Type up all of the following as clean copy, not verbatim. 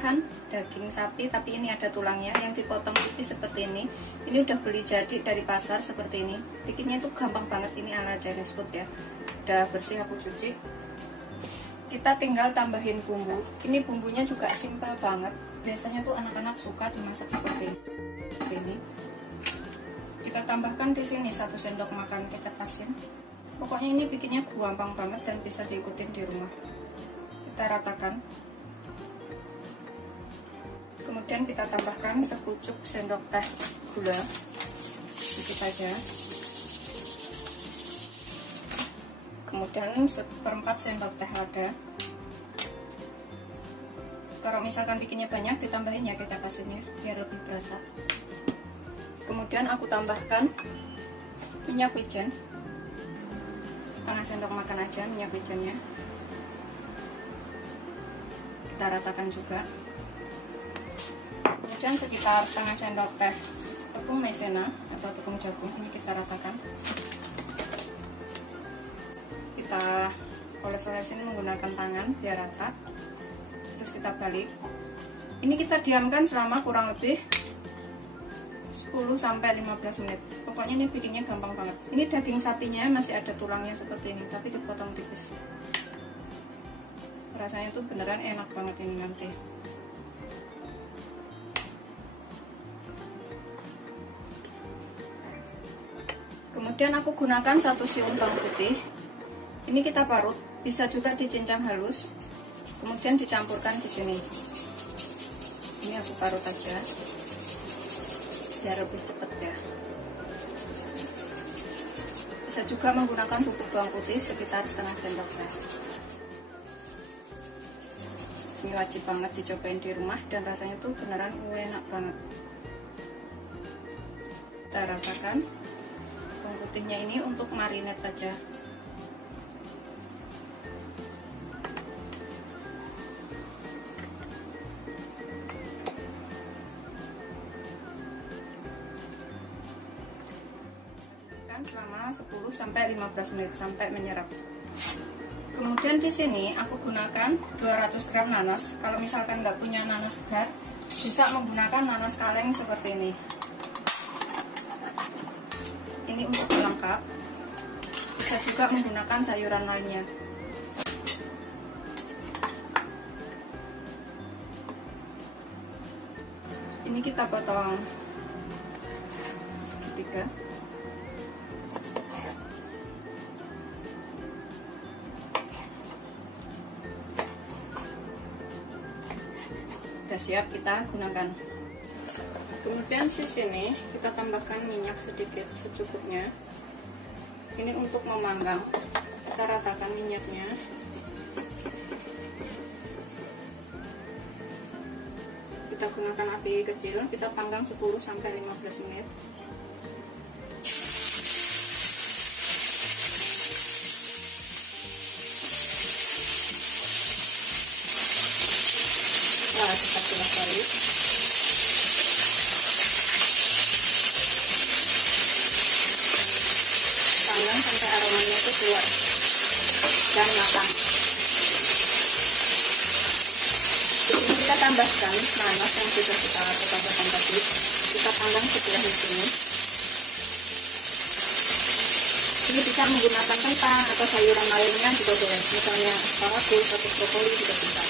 olahan daging sapi, tapi ini ada tulangnya yang dipotong tipis seperti ini. Ini udah beli jadi dari pasar seperti ini. Bikinnya itu gampang banget, ini ala Chinese food ya. Udah bersih aku cuci. Kita tinggal tambahin bumbu. Ini bumbunya juga simple banget. Biasanya tuh anak-anak suka dimasak seperti ini. Kita tambahkan di sini 1 sendok makan kecap asin. Pokoknya ini bikinnya gampang banget dan bisa diikutin di rumah. Kita ratakan. Kemudian kita tambahkan sepucuk sendok teh gula, sedikit saja. Kemudian 1/4 sendok teh lada. Kalau misalkan bikinnya banyak, ditambahin ya kecap asinnya biar lebih berasa. Kemudian aku tambahkan minyak wijen, 1/2 sendok makan aja minyak wijennya. Kita ratakan juga. Kemudian sekitar 1/2 sendok teh tepung maizena atau tepung jagung, ini kita ratakan. Kita oles-oles ini menggunakan tangan biar rata. Terus kita balik. Ini kita diamkan selama kurang lebih 10-15 menit. Pokoknya ini bikinnya gampang banget. Ini daging sapinya masih ada tulangnya seperti ini, tapi dipotong tipis. Rasanya tuh beneran enak banget ini nanti. Kemudian aku gunakan 1 siung bawang putih. Ini kita parut, bisa juga dicincang halus. Kemudian dicampurkan di sini. Ini aku parut aja, biar lebih cepet ya. Bisa juga menggunakan bubuk bawang putih sekitar 1/2 sendok teh. Ini wajib banget dicobain di rumah dan rasanya tuh beneran enak banget. Kita ratakan. Bawang putihnya ini untuk marinate aja. Selama 10-15 menit sampai menyerap. Kemudian di sini aku gunakan 200 gram nanas. Kalau misalkan nggak punya nanas segar, bisa menggunakan nanas kaleng seperti ini. Ini untuk pelengkap. Bisa juga menggunakan sayuran lainnya. Ini kita potong segitiga. Sudah siap, kita gunakan. Kemudian di sini kita tambahkan minyak sedikit secukupnya. Ini untuk memanggang. Kita ratakan minyaknya. Kita gunakan api kecil, kita panggang 10-15 menit. Kita sudah balik. Panggang sampai aromanya itu keluar dan matang. Di sini kita tambahkan nanas yang sudah kita potong tadi. Kita panggang sebelah di sini. Ini bisa menggunakan kentang atau sayuran lainnya juga boleh. Misalnya asparagus atau brokoli juga bisa.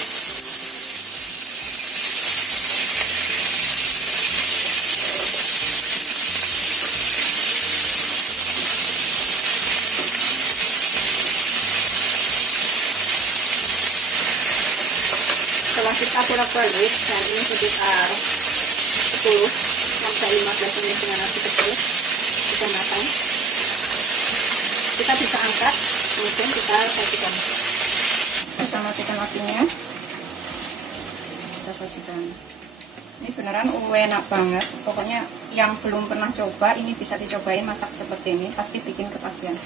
Setelah kita bolak-balik, dan ini sekitar 10-15 menit dengan api kecil, kita matang. Kita bisa angkat, kemudian kita sajikan. Kita matikan apinya. Kita sajikan. Ini beneran enak banget. Pokoknya yang belum pernah coba, ini bisa dicobain masak seperti ini, pasti bikin ketagihan.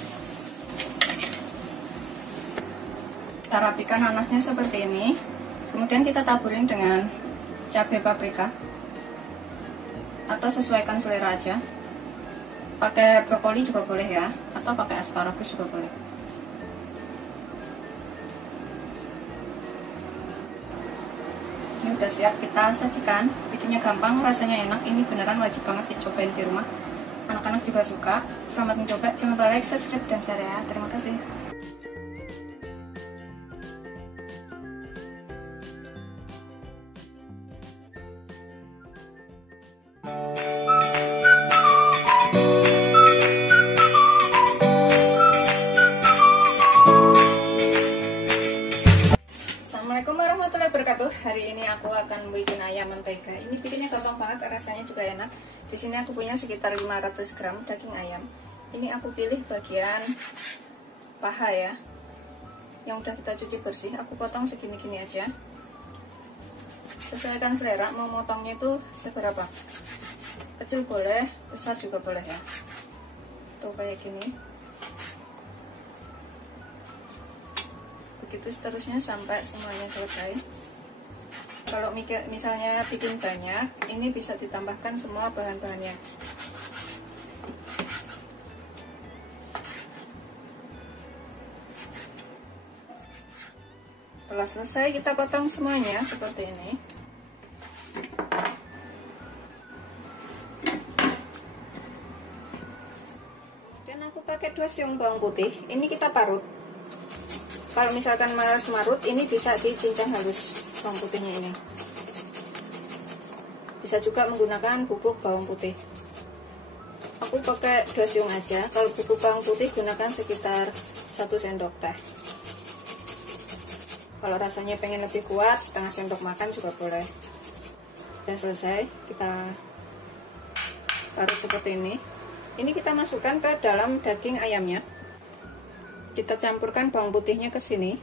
Kita rapikan nanasnya seperti ini. Kemudian kita taburin dengan cabai paprika atau sesuaikan selera aja. Pakai brokoli juga boleh ya, atau pakai asparagus juga boleh. Ini udah siap kita sajikan. Bikinnya gampang, rasanya enak. Ini beneran wajib banget dicobain di rumah. Anak-anak juga suka. Selamat mencoba. Jangan lupa like, subscribe, dan share ya. Terima kasih. Assalamualaikum warahmatullahi wabarakatuh. Hari ini aku akan bikin ayam mentega. Ini bikinnya gampang banget, rasanya juga enak. Di sini aku punya sekitar 500 gram daging ayam. Ini aku pilih bagian paha ya, yang udah kita cuci bersih. Aku potong segini-gini aja. Sesuaikan selera, mau motongnya itu seberapa. Kecil boleh, besar juga boleh ya. Tuh kayak gini. Begitu seterusnya sampai semuanya selesai. Kalau misalnya bikin banyak, ini bisa ditambahkan semua bahan-bahannya. Setelah selesai kita potong semuanya seperti ini. Dan aku pakai 2 siung bawang putih. Ini kita parut. Kalau misalkan malas marut, ini bisa dicincang halus bawang putihnya ini. Bisa juga menggunakan bubuk bawang putih. Aku pakai 2 siung aja. Kalau bubuk bawang putih gunakan sekitar 1 sendok teh. Kalau rasanya pengen lebih kuat, setengah sendok makan juga boleh. Udah selesai, kita parut seperti ini. Ini kita masukkan ke dalam daging ayamnya. Kita campurkan bawang putihnya ke sini.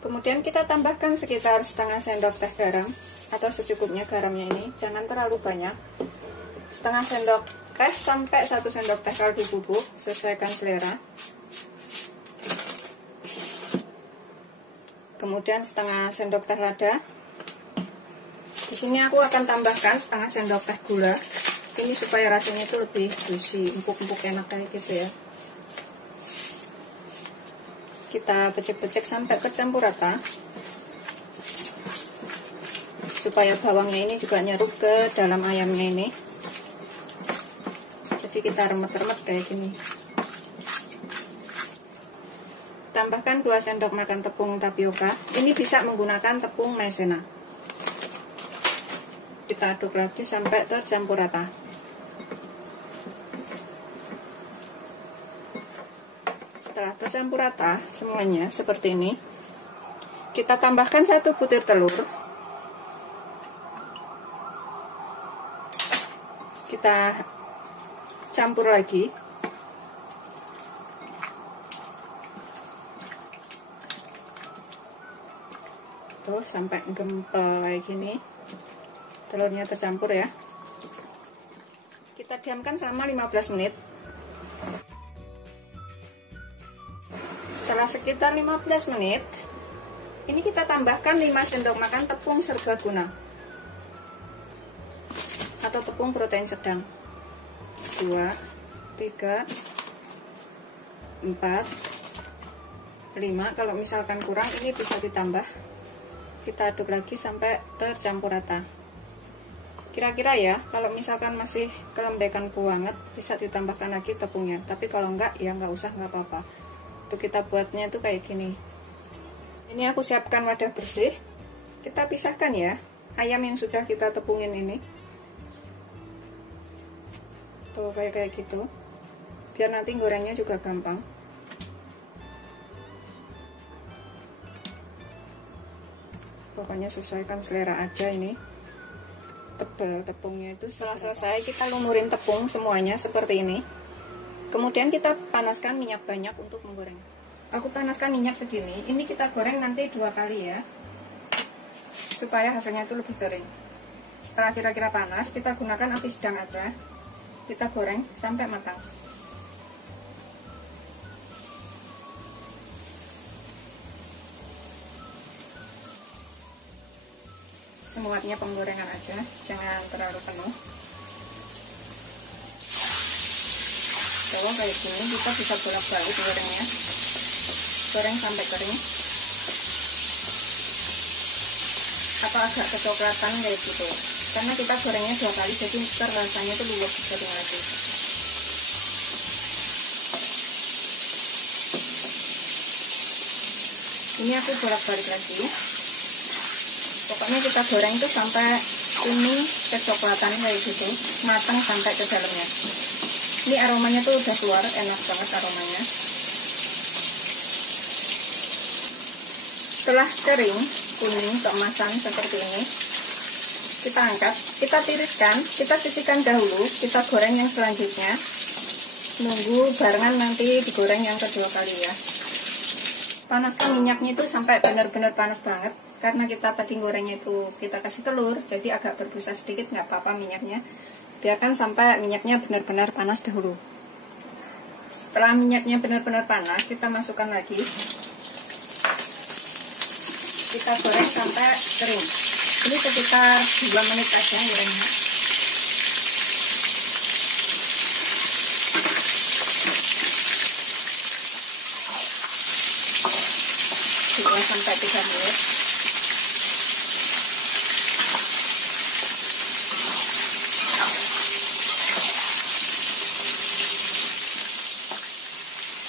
Kemudian kita tambahkan sekitar setengah sendok teh garam atau secukupnya garamnya ini. Jangan terlalu banyak. Setengah sendok teh sampai 1 sendok teh kaldu bubuk, sesuaikan selera. Kemudian setengah sendok teh lada. Di sini aku akan tambahkan setengah sendok teh gula. Ini supaya rasanya itu lebih juicy, empuk-empuk enak kayak gitu ya. Kita becek-becek sampai kecampur rata, supaya bawangnya ini juga nyeruk ke dalam ayamnya ini. Jadi kita remet-remet kayak gini. Tambahkan 2 sendok makan tepung tapioka. Ini bisa menggunakan tepung maizena. Kita aduk lagi sampai tercampur rata. Setelah tercampur rata semuanya seperti ini, kita tambahkan 1 butir telur. Kita campur lagi. Tuh sampai gempel kayak gini. Telurnya tercampur ya. Kita diamkan selama 15 menit. Setelah sekitar 15 menit, ini kita tambahkan 5 sendok makan tepung serbaguna atau tepung protein sedang. 2, 3, 4, 5. Kalau misalkan kurang, ini bisa ditambah. Kita aduk lagi sampai tercampur rata. Kira-kira ya, kalau misalkan masih kelembekan banget, bisa ditambahkan lagi tepungnya. Tapi kalau enggak, ya enggak usah, enggak apa-apa. Untuk kita buatnya itu kayak gini. Ini aku siapkan wadah bersih. Kita pisahkan ya ayam yang sudah kita tepungin ini. Tuh kayak gitu. Biar nanti gorengnya juga gampang. Pokoknya sesuaikan selera aja ini. Tebal tepungnya itu. Setelah selesai kita lumurin tepung semuanya seperti ini. Kemudian kita panaskan minyak banyak untuk menggoreng. Aku panaskan minyak segini. Ini kita goreng nanti 2 kali ya, supaya hasilnya itu lebih kering. Setelah kira-kira panas, kita gunakan api sedang aja. Kita goreng sampai matang. Semuanya penggorengan aja, jangan terlalu penuh. Kalau kayak gini kita bisa bolak-balik gorengnya, goreng sampai kering. agak kecoklatan kayak gitu, karena kita gorengnya 2 kali, jadi rasanya itu luwes jadi lagi. Ini aku bolak-balik lagi. Pokoknya kita goreng itu sampai kuning kecoklatan kayak gitu, matang sampai ke dalamnya. Ini aromanya tuh udah keluar, enak banget aromanya. Setelah kering, kuning keemasan seperti ini, kita angkat, kita tiriskan, kita sisihkan dahulu, kita goreng yang selanjutnya. Nunggu barengan nanti digoreng yang kedua kali ya. Panaskan minyaknya itu sampai benar-benar panas banget, karena kita tadi gorengnya itu kita kasih telur, jadi agak berbusa sedikit, nggak apa-apa minyaknya. Biarkan sampai minyaknya benar-benar panas dahulu. Setelah minyaknya benar-benar panas, kita masukkan lagi. Kita goreng sampai kering. Ini sekitar 2 menit aja gorengnya. Sampai 3 menit.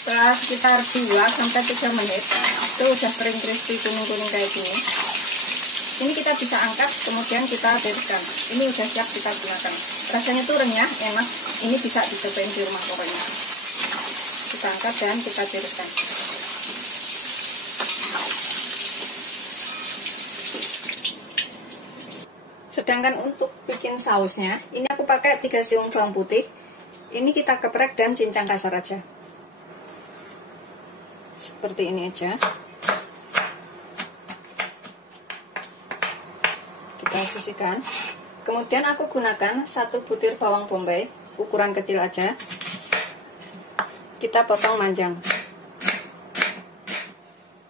Setelah sekitar 2-3 menit itu udah kering crispy kuning-kuning kayak gini. Ini kita bisa angkat, kemudian kita tiriskan. Ini udah siap kita gunakan. Rasanya tuh renyah, enak. Ini bisa dicobain di rumah pokoknya. Kita angkat dan kita tiriskan. Sedangkan untuk bikin sausnya, ini aku pakai 3 siung bawang putih. Ini kita geprek dan cincang kasar aja. Seperti ini aja. Kita sisihkan. Kemudian aku gunakan 1 butir bawang bombay, ukuran kecil aja. Kita potong panjang.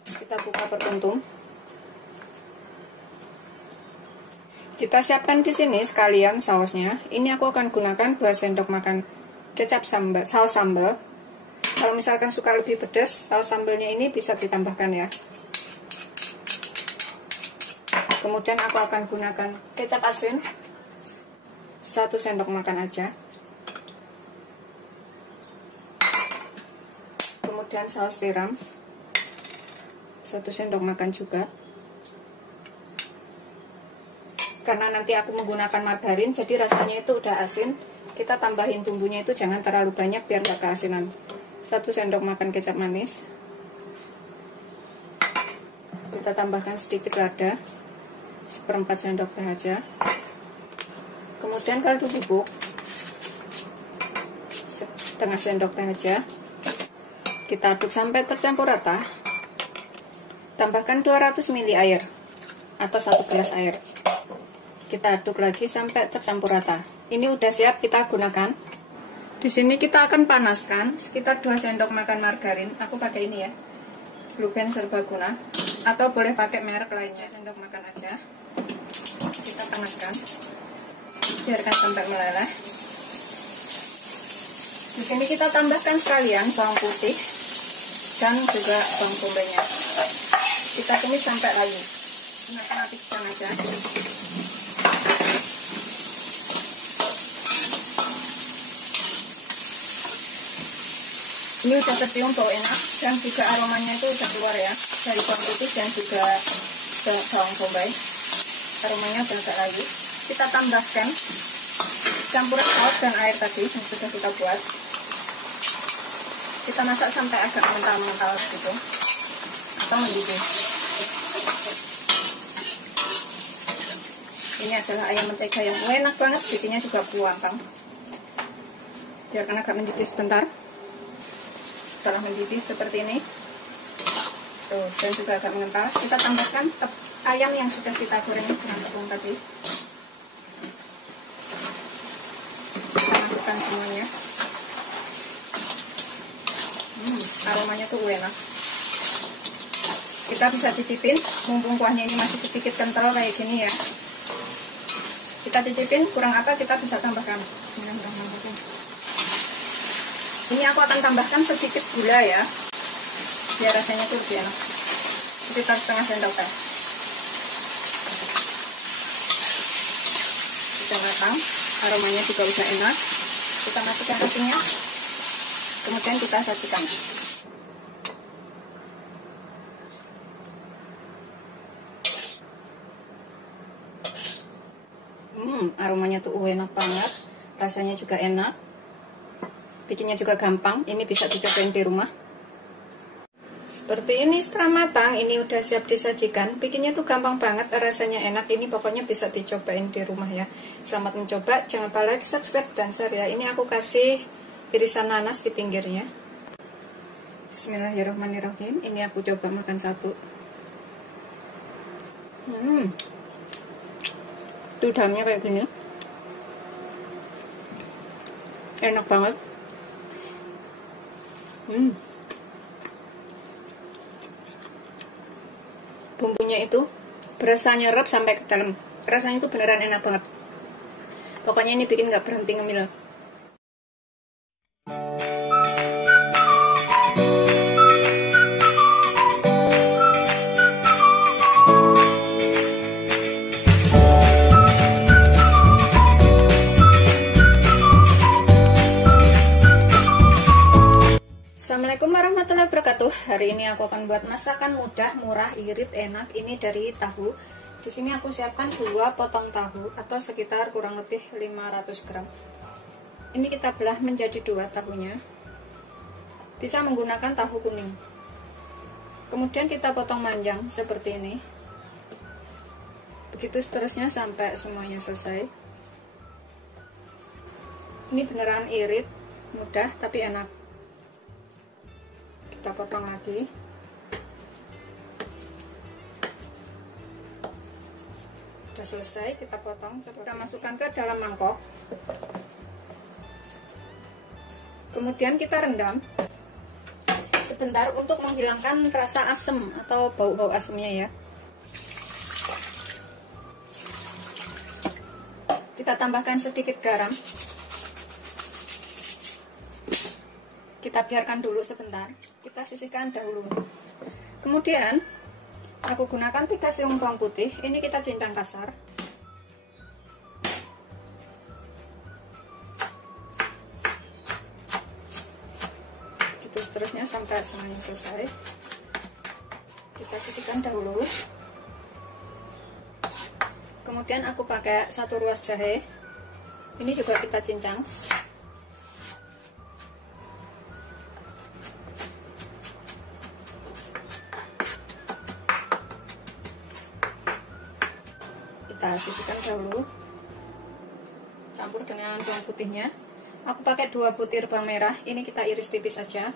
Kita buka per kuntum. Kita siapkan di sini sekalian sausnya. Ini aku akan gunakan 2 sendok makan kecap sambal, saus sambal. Kalau misalkan suka lebih pedas, saus sambalnya ini bisa ditambahkan ya. Kemudian aku akan gunakan kecap asin 1 sendok makan aja. Kemudian saus tiram 1 sendok makan juga. Karena nanti aku menggunakan margarin, jadi rasanya itu udah asin. Kita tambahin bumbunya itu jangan terlalu banyak biar gak keasinan. 1 sendok makan kecap manis. Kita tambahkan sedikit lada, 1/4 sendok teh aja. Kemudian kaldu bubuk 1/2 sendok teh aja. Kita aduk sampai tercampur rata. Tambahkan 200 ml air atau 1 gelas air. Kita aduk lagi sampai tercampur rata. Ini udah siap kita gunakan. Di sini kita akan panaskan sekitar 2 sendok makan margarin. Aku pakai ini ya, Blue Band Serbaguna, atau boleh pakai merek lainnya. Sendok makan aja. Kita panaskan. Biarkan sampai meleleh. Di sini kita tambahkan sekalian bawang putih dan juga bawang bombaynya. Kita tumis sampai layu. Gunakan api sedang aja. Ini udah kecium bau enak dan juga aromanya itu udah keluar ya dari bawang putih dan juga bawang bombay. Aromanya udah agak layu. Kita tambahkan campuran saus dan air tadi yang sudah kita buat. Kita masak sampai agak mengental-mengental gitu atau mendidih. Ini adalah ayam mentega yang enak banget, bikinnya juga gampang. Biarkan agak mendidih sebentar. Setelah mendidih seperti ini tuh, dan juga agak mengental, kita tambahkan ayam yang sudah kita goreng dengan tepung tadi. Kita masukkan semuanya. Aromanya tuh enak. Kita bisa cicipin, mumpung kuahnya ini masih sedikit kental kayak gini ya. Kita cicipin, kurang apa kita bisa tambahkan. Bismillahirrahmanirrahim. Ini aku akan tambahkan sedikit gula ya, biar rasanya tuh lebih enak. Sekitar 1/2 sendok teh. udah matang, aromanya juga udah enak. Kita masukkan rotinya, kemudian kita sajikan. Aromanya tuh enak banget, rasanya juga enak, bikinnya juga gampang. Ini bisa dicobain di rumah. Seperti ini setelah matang, ini udah siap disajikan. Bikinnya tuh gampang banget, rasanya enak. Ini pokoknya bisa dicobain di rumah ya. Selamat mencoba, jangan lupa like, subscribe, dan share ya. Ini aku kasih irisan nanas di pinggirnya. Bismillahirrahmanirrahim. Ini aku coba makan satu. Tuh dalamnya kayak gini, enak banget. Bumbunya itu berasa nyerap sampai ke dalam. Rasanya itu beneran enak banget. Pokoknya ini bikin nggak berhenti ngemil. Assalamualaikum warahmatullahi wabarakatuh. Hari ini aku akan buat masakan mudah, murah, irit, enak. Ini dari tahu. Di sini aku siapkan 2 potong tahu atau sekitar kurang lebih 500 gram. Ini kita belah menjadi 2 tahunya. Bisa menggunakan tahu kuning. Kemudian kita potong panjang seperti ini. Begitu seterusnya sampai semuanya selesai. Ini beneran irit, mudah tapi enak. Kita potong lagi. Sudah selesai, kita potong. Kita masukkan ke dalam mangkok. Kemudian kita rendam sebentar untuk menghilangkan rasa asam atau bau-bau asamnya ya. Kita tambahkan sedikit garam. Kita biarkan dulu sebentar. Kita sisihkan dahulu. Kemudian aku gunakan 3 siung bawang putih. Ini kita cincang kasar. Gitu seterusnya sampai semuanya selesai. Kita sisihkan dahulu. Kemudian aku pakai 1 ruas jahe. Ini juga kita cincang. Kita sisihkan dahulu, campur dengan bawang putihnya. Aku pakai 2 butir bawang merah, ini kita iris tipis saja.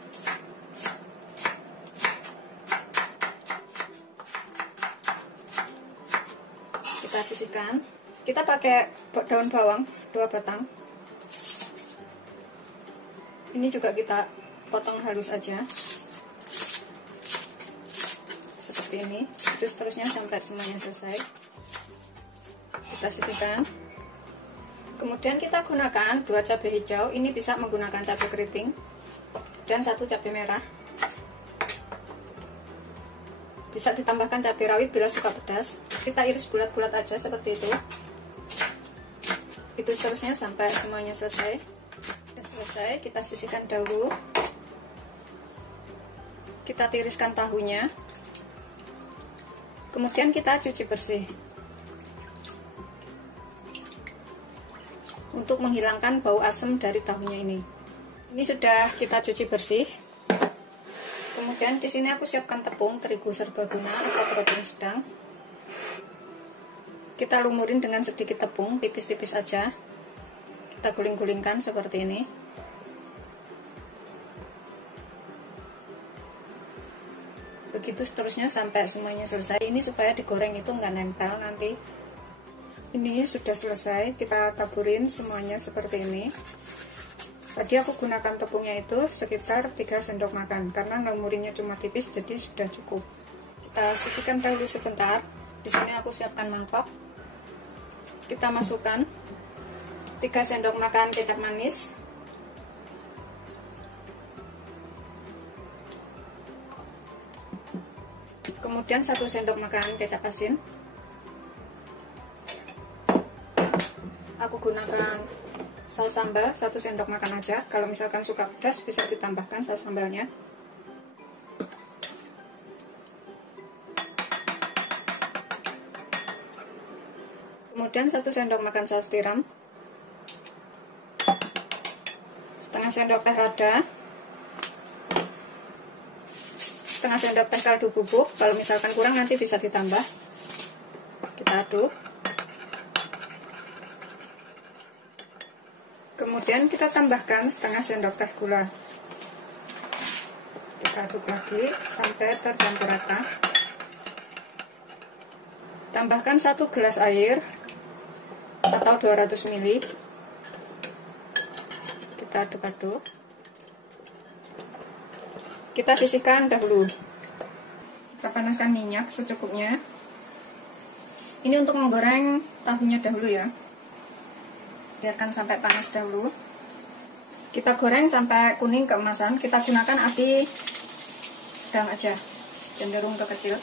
Kita sisihkan. Kita pakai daun bawang 2 batang. Ini juga kita potong halus aja, seperti ini. Terus seterusnya sampai semuanya selesai. Kita sisihkan. Kemudian kita gunakan 2 cabai hijau. Ini bisa menggunakan cabai keriting dan 1 cabai merah. Bisa ditambahkan cabai rawit bila suka pedas. Kita iris bulat-bulat aja seperti itu. Itu seterusnya sampai semuanya selesai. Sudah selesai, kita sisihkan dahulu. Kita tiriskan tahunya. Kemudian kita cuci bersih untuk menghilangkan bau asam dari tahunya ini. Ini sudah kita cuci bersih. Kemudian di sini aku siapkan tepung terigu serbaguna atau protein sedang. Kita lumurin dengan sedikit tepung, tipis-tipis aja. Kita guling-gulingkan seperti ini. Begitu seterusnya sampai semuanya selesai. Ini supaya digoreng itu nggak nempel nanti. Ini sudah selesai, kita taburin semuanya seperti ini. Tadi aku gunakan tepungnya itu sekitar 3 sendok makan karena lumurinnya cuma tipis, jadi sudah cukup. Kita sisihkan dahulu sebentar. Di sini aku siapkan mangkok. Kita masukkan 3 sendok makan kecap manis. Kemudian 1 sendok makan kecap asin. aku gunakan saus sambal 1 sendok makan aja. Kalau misalkan suka pedas bisa ditambahkan saus sambalnya. Kemudian 1 sendok makan saus tiram, setengah sendok teh lada, setengah sendok teh kaldu bubuk. Kalau misalkan kurang nanti bisa ditambah. Kita aduk. Kemudian kita tambahkan setengah sendok teh gula. Kita aduk lagi sampai tercampur rata. Tambahkan 1 gelas air atau 200 ml. Kita aduk-aduk. Kita sisihkan dahulu. Kita panaskan minyak secukupnya. Ini untuk menggoreng tahunya dahulu ya. Biarkan sampai panas dahulu. Kita goreng sampai kuning keemasan. Kita gunakan api sedang aja, cenderung ke kecil.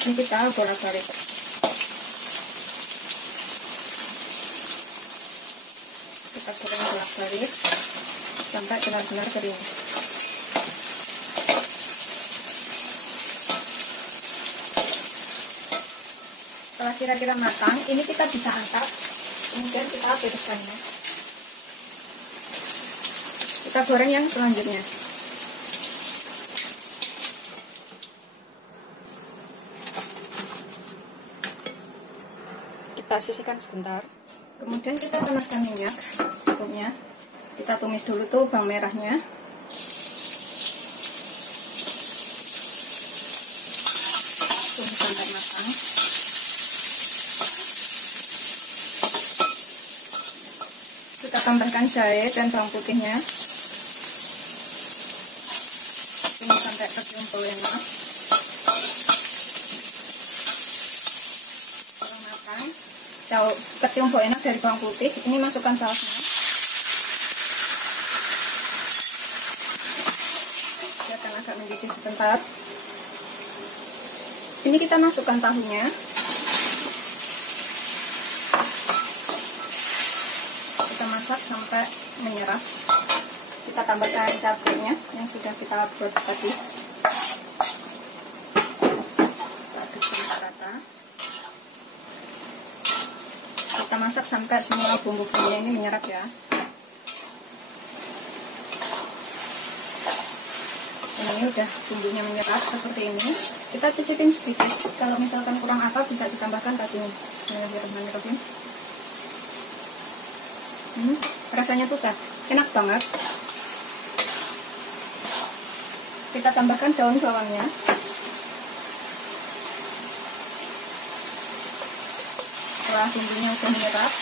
Ini kita bolak-balik. Kita goreng bolak-balik sampai benar-benar kering. Setelah kira-kira matang, ini kita bisa angkat. Kemudian kita tiriskannya. Kita goreng yang selanjutnya. Kita sisihkan sebentar. Kemudian kita panaskan minyak secukupnya. Kita tumis dulu tuh bawang merahnya. Tumis sampai matang. Kita tambahkan jahe dan bawang putihnya. Tumis sampai kecium bau enak. Kecium bau enak dari bawang putih, ini masukkan sausnya. Biarkan agak mendidih sebentar. Ini kita masukkan tahunya. Kita masak sampai menyerap. Kita tambahkan cabenya yang sudah kita buat tadi. Kita aduk sampai rata. Kita masak sampai semua bumbu-bumbunya ini menyerap ya. Ini udah bumbunya menyerap seperti ini. Kita cicipin sedikit. Kalau misalkan kurang apa bisa ditambahkan kasih. Bismillahirrahmanirrahim. Rasanya tuh enak banget. Kita tambahkan daun bawangnya. Setelah bumbunya sudah menyerap,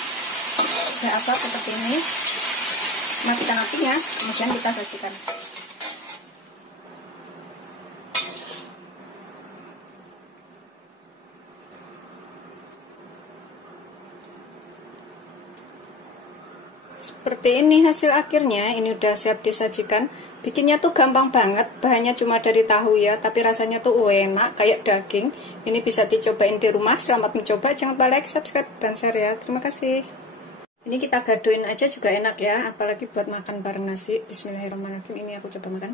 sudah asap seperti ini, matikan apinya, kemudian kita sajikan. Seperti ini hasil akhirnya. Ini udah siap disajikan. Bikinnya tuh gampang banget, bahannya cuma dari tahu ya, tapi rasanya tuh enak kayak daging. Ini bisa dicobain di rumah. Selamat mencoba, jangan lupa like, subscribe, dan share ya. Terima kasih. Ini kita gadoin aja juga enak ya, apalagi buat makan bareng nasi. Bismillahirrahmanirrahim. Ini aku coba makan.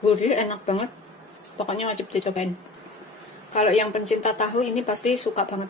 Gurih, enak banget. Pokoknya wajib dicobain. Kalau yang pencinta tahu ini pasti suka banget.